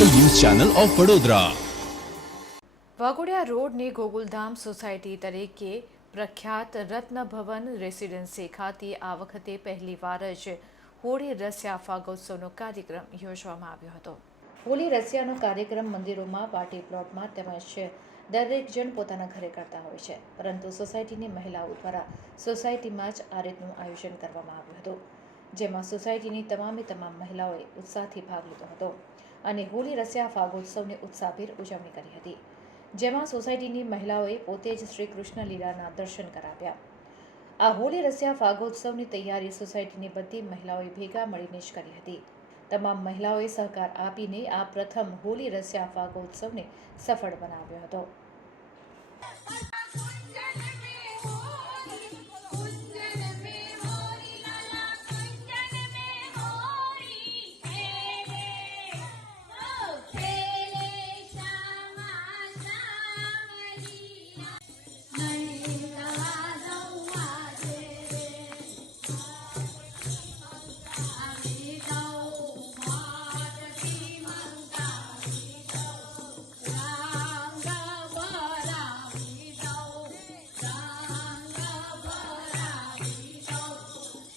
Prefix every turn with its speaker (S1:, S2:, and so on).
S1: Channel of Vadodara.
S2: Waghodiya રોડની Gokuldham society તરીકે પ્રખ્યાત રત્નભવન રેસિડેન્સી ખાતે આ વખતે પહેલીવાર જ હોળી રસિયા ફાગોત્સવનો કાર્યક્રમ યોજવામાં આવ્યો હતો. હોળી રસિયાનો કાર્યક્રમ મંદિરોમાં પાર્ટી પ્લોટમાં તેમજ દરેક જણ પોતાના ઘરે કરતા હોય છે. પરંતુ સોસાયટીની મહિલાઓ દ્વારા સોસાયટીમાં જ આ રીતનું આયોજન કરવામાં આવ્યું હતું. જેમાં સોસાયટીની તમામે તમામ મહિલાઓએ ઉત્સાહથી ભાગ લીધો હતો અને હોલી રસિયા ફાગોત્સવની ઉત્સાહભેર ઉજવણી કરી હતી. જેમાં સોસાયટીની મહિલાઓએ પોતે જ શ્રી કૃષ્ણ લીલાના દર્શન કરાવ્યા. આ હોલી રસિયા ફાગોત્સવની તૈયારી સોસાયટીની બધી મહિલાઓએ ભેગા મળીને જ કરી હતી. તમામ મહિલાઓએ સહકાર આપીને આ પ્રથમ હોલી રસિયા ફાગોત્સવને સફળ બનાવ્યો હતો.